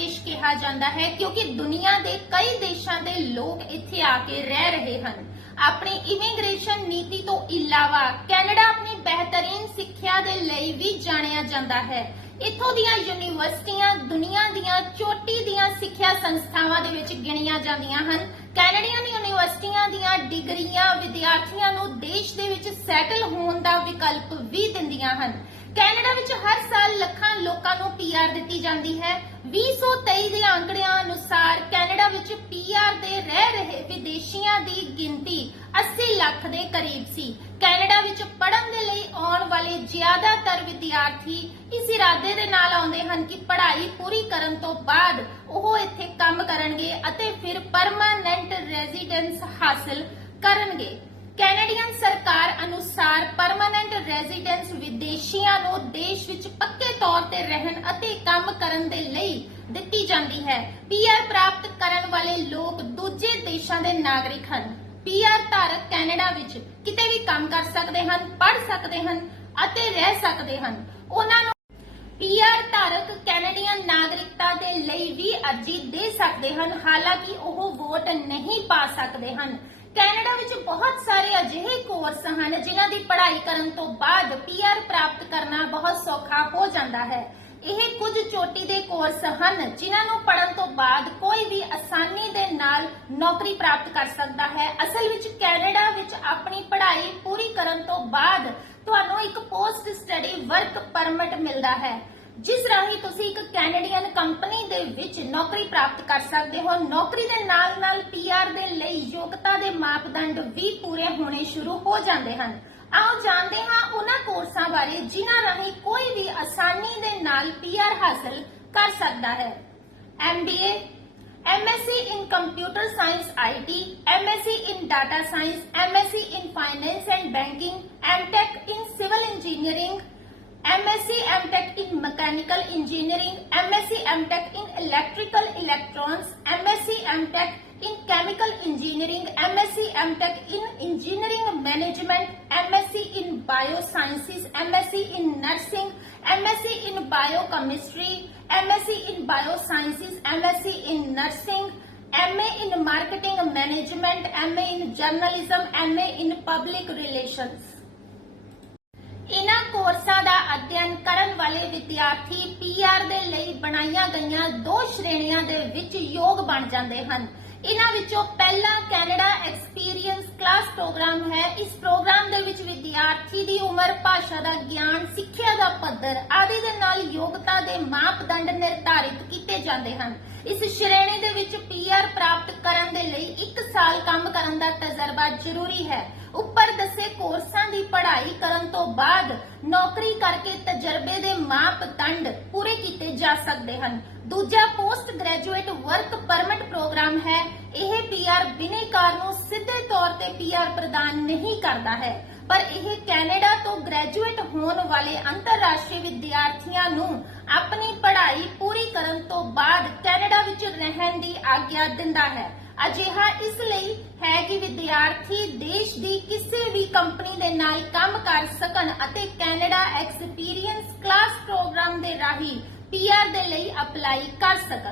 ਦੇਸ਼ ਕਿਹਾ ਜਾਂਦਾ ਹੈ ਕਿਉਂਕਿ ਦੁਨੀਆ ਦੇ ਕਈ ਦੇਸ਼ਾਂ ਦੇ ਲੋਕ ਇੱਥੇ ਆ ਕੇ ਰਹਿ ਰਹੇ ਹਨ। ਆਪਣੀ ਇਮੀਗ੍ਰੇਸ਼ਨ ਨੀਤੀ ਤੋਂ ਇਲਾਵਾ ਕੈਨੇਡਾ ਆਪਣੀ ਬਿਹਤਰੀਨ ਸਿੱਖਿਆ ਦੇ ਲਈ ਵੀ ਜਾਣਿਆ ਜਾਂਦਾ ਹੈ। ਇੱਥੋਂ ਦੀਆਂ ਯੂਨੀਵਰਸਿਟੀਆਂ ਦੁਨੀਆ ਦੀਆਂ ਚੋਟੀ ਦੀਆਂ ਸਿੱਖਿਆ ਸੰਸਥਾਵਾਂ ਦੇ ਵਿੱਚ ਗਿਣੀਆਂ ਜਾਂਦੀਆਂ ਹਨ। ਕੈਨੇਡੀਅਨ ਯੂਨੀਵਰਸਿਟੀਆਂ ਦੀਆਂ ਡਿਗਰੀਆਂ ਵਿਦਿਆਰਥੀਆਂ ਨੂੰ ਦੇਸ਼ ਦੇ ਵਿੱਚ ਸੈਟਲ ਹੋਣ ਦਾ ਵਿਕਲਪ ਵੀ ਦਿੰਦੀਆਂ ਹਨ। ਕੈਨੇਡਾ ਵਿੱਚ ਹਰ ਸਾਲ ਲੱਖਾਂ ਲੋਕਾਂ ਨੂੰ ਪੀਆਰ ਦਿੱਤੀ ਜਾਂਦੀ ਹੈ। 2023 ਦੇ ਅੰਕੜਿਆਂ ਅਨੁਸਾਰ ਕੈਨੇਡਾ ਵਿੱਚ ਪੀਆਰ ਦੇ ਰਹਿ ਰਹੇ ਵਿਦੇਸ਼ੀਆਂ ਦੀ ਗਿਣਤੀ 80 ਲੱਖ ਦੇ ਕਰੀਬ ਸੀ। ਕੈਨੇਡਾ ਵਿੱਚ ਪੜ੍ਹਨ ਦੇ ਲਈ ਆਉਣ ਵਾਲੇ ਜ਼ਿਆਦਾਤਰ ਵਿਦਿਆਰਥੀ ਇਸ ਇਰਾਦੇ ਦੇ ਨਾਲ ਆਉਂਦੇ ਹਨ ਕਿ ਪੜ੍ਹਾਈ ਪੂਰੀ ਕਰਨ ਤੋਂ ਬਾਅਦ ਉਹ ਇੱਥੇ ਕੰਮ ਕਰਨਗੇ ਅਤੇ ਫਿਰ ਪਰਮਾਨੈਂਟ ਰੈਜ਼ੀਡੈਂਸ ਹਾਸਲ ਕਰਨਗੇ। ਕੈਨੇਡੀਅਨ ਸਰਕਾਰ ਅਨੁਸਾਰ ਰੈਜ਼ੀਡੈਂਸ ਵਿਦੇਸ਼ੀਆਂ ਨੂੰ ਦੇਸ਼ ਵਿੱਚ ਪੱਕੇ ਤੌਰ ਤੇ ਰਹਿਣ ਅਤੇ ਕੰਮ ਕਰਨ ਦੇ ਲਈ ਦਿੱਤੀ ਜਾਂਦੀ ਹੈ। ਪੀਆਰ ਪ੍ਰਾਪਤ ਕਰਨ ਵਾਲੇ ਲੋਕ ਦੂਜੇ ਦੇਸ਼ਾਂ ਦੇ ਨਾਗਰਿਕ ਹਨ। ਪੀਆਰ ਧਾਰਕ ਕੈਨੇਡਾ ਵਿੱਚ ਕਿਤੇ ਵੀ ਕੰਮ ਕਰ ਸਕਦੇ ਹਨ, ਪੜ੍ਹ ਸਕਦੇ ਹਨ ਅਤੇ ਰਹਿ ਸਕਦੇ ਹਨ। ਉਹਨਾਂ ਨੂੰ ਪੀਆਰ ਧਾਰਕ ਕੈਨੇਡੀਅਨ ਨਾਗਰਿਕਤਾ ਦੇ ਲਈ ਵੀ ਅਰਜ਼ੀ ਦੇ ਸਕਦੇ ਹਨ। ਹਾਲਾਂਕਿ ਉਹ ਵੋਟ ਨਹੀਂ ਪਾ ਸਕਦੇ ਹਨ। ਕੈਨੇਡਾ ਵਿੱਚ ਬਹੁਤ ਸਾਰੇ ਅਜਿਹੇ ਕੋਰਸ ਹਨ ਜਿਨ੍ਹਾਂ ਦੀ ਪੜ੍ਹਾਈ ਕਰਨ ਤੋਂ ਬਾਅਦ ਪੀਆਰ ਪ੍ਰਾਪਤ ਕਰਨਾ ਬਹੁਤ ਸੌਖਾ ਹੋ ਜਾਂਦਾ ਹੈ। ਇਹ ਕੁਝ ਚੋਟੀ ਦੇ ਕੋਰਸ ਹਨ ਜਿਨ੍ਹਾਂ ਨੂੰ ਪੜ੍ਹਨ ਤੋਂ ਬਾਅਦ ਕੋਈ ਵੀ ਆਸਾਨੀ ਦੇ ਨਾਲ ਨੌਕਰੀ ਪ੍ਰਾਪਤ ਕਰ ਸਕਦਾ ਹੈ। ਅਸਲ ਵਿੱਚ ਕੈਨੇਡਾ ਵਿੱਚ ਆਪਣੀ ਪੜ੍ਹਾਈ ਪੂਰੀ ਕਰਨ ਤੋਂ ਬਾਅਦ ਤੁਹਾਨੂੰ ਇੱਕ ਪੋਸਟ ਸਟੱਡੀ ਵਰਕ ਪਰਮਿਟ ਮਿਲਦਾ ਹੈ। ਜਿਸ ਰਾਹੀਂ ਤੁਸੀਂ ਇੱਕ ਕੈਨੇਡੀਅਨ ਕੰਪਨੀ ਦੇ ਵਿੱਚ ਨੌਕਰੀ ਪ੍ਰਾਪਤ ਕਰ ਸਕਦੇ ਹੋ। ਨੌਕਰੀ ਦੇ ਨਾਲ-ਨਾਲ ਪੀਆਰ ਦੇ ਲਈ ਯੋਗਤਾ ਦੇ ਮਾਪਦੰਡ ਵੀ ਪੂਰੇ ਹੋਣੇ ਸ਼ੁਰੂ ਹੋ ਜਾਂਦੇ ਹਨ। ਆਓ ਜਾਣਦੇ ਹਾਂ ਉਹਨਾਂ ਕੋਰਸਾਂ ਬਾਰੇ ਜਿਨ੍ਹਾਂ ਰਾਹੀਂ ਕੋਈ ਵੀ ਆਸਾਨੀ ਦੇ ਨਾਲ ਪੀਆਰ ਹਾਸਲ ਕਰ ਸਕਦਾ ਹੈ। MBA MSc in Computer Science IT, MSc in Data Science, MSc in Finance and Banking, MTech in Civil Engineering, MSc MTech in Engineering, MSc MTech in Electrical Electronics, MSc MTech in Chemical Engineering, MSc MTech in Engineering Management, MSc in Biosciences, MSc in Nursing, MSc in Biochemistry, MSc in Biosciences, MSc in Nursing, MA in Marketing Management, MA in Journalism, MA in Public Relations. ਇਨ੍ਹਾਂ ਕੋਰਸਾਂ ਦਾ ਅਧਿਐਨ ਕਰਨ ਵਾਲੇ ਵਿਦਿਆਰਥੀ PR ਦੇ ਲਈ ਬਣਾਈਆਂ ਗਈਆਂ ਦੋ ਸ਼੍ਰੇਣੀਆਂ ਦੇ ਵਿੱਚ ਯੋਗ ਬਣ ਜਾਂਦੇ ਹਨ। ਇਨ੍ਹਾਂ ਵਿੱਚੋਂ ਪਹਿਲਾ ਕੈਨੇਡਾ ਐਕਸਪੀਰੀਅੰਸ ਕਲਾਸ ਪ੍ਰੋਗਰਾਮ ਹੈ। ਇਸ ਪ੍ਰੋਗਰਾਮ ਦੇ ਵਿੱਚ ਵਿਦਿਆਰਥੀ ਦੀ ਉਮਰ, ਭਾਸ਼ਾ ਦਾ ਗਿਆਨ, ਸਿੱਖਿਆ ਦਾ ਪੱਧਰ ਆਦਿ ਦੇ ਨਾਲ ਯੋਗਤਾ ਦੇ ਮਾਪਦੰਡ ਨਿਰਧਾਰਿਤ ਕੀਤੇ ਜਾਂਦੇ ਹਨ। ਇਸ ਸ਼੍ਰੇਣੀ ਦੇ ਵਿੱਚ ਪੀਆਰ ਪ੍ਰਾਪਤ ਕਰਨ ਦੇ ਲਈ 1 ਸਾਲ ਕੰਮ ਕਰਨ ਦਾ ਤਜਰਬਾ ਜ਼ਰੂਰੀ ਹੈ। ਉੱਪਰ ਦੱਸੇ ਕੋਰਸਾਂ ਦੀ ਪੜ੍ਹਾਈ ਕਰਨ ਤੋਂ ਬਾਅਦ ਨੌਕਰੀ ਕਰਕੇ ਤਜਰਬੇ ਦੇ ਮਾਪਦੰਡ ਪੂਰੇ ਕੀਤੇ ਜਾ ਸਕਦੇ ਹਨ। ਦੂਜਾ post graduate work permit program ਹੈ। ਇਹ ਪੀਆਰ ਬਿਨੇਕਾਰ ਨੂੰ ਸਿੱਧੇ ਤੌਰ ਤੇ ਪੀਆਰ ਪ੍ਰਦਾਨ ਨਹੀਂ ਕਰਦਾ ਹੈ। ਪਰ ਇਹ ਕੈਨੇਡਾ ਤੋਂ ਗ੍ਰੈਜੂਏਟ ਹੋਣ ਵਾਲੇ ਅੰਤਰਰਾਸ਼ਟਰੀ ਵਿਦਿਆਰਥੀਆਂ ਨੂੰ ਆਪਣੀ ਪੜ੍ਹਾਈ ਪੂਰੀ ਕਰਨ ਤੋਂ ਬਾਅਦ ਕੈਨੇਡਾ ਵਿੱਚ ਰਹਿਣ ਦੀ ਆਗਿਆ ਦਿੰਦਾ ਹੈ। ਅਜਿਹਾ ਇਸ ਲਈ ਹੈ ਕਿ ਵਿਦਿਆਰਥੀ ਦੇਸ਼ ਦੀ ਕਿਸੇ ਵੀ ਕੰਪਨੀ ਦੇ ਨਾਲ ਕੰਮ ਕਰ ਸਕਣ ਅਤੇ ਕੈਨੇਡਾ ਐਕਸਪੀਰੀਅੰਸ ਕਲਾਸ ਪ੍ਰੋਗਰਾਮ ਦੇ ਰਾਹੀਂ ਪੀਆਰ ਦੇ ਲਈ ਅਪਲਾਈ ਕਰ ਸਕਣ।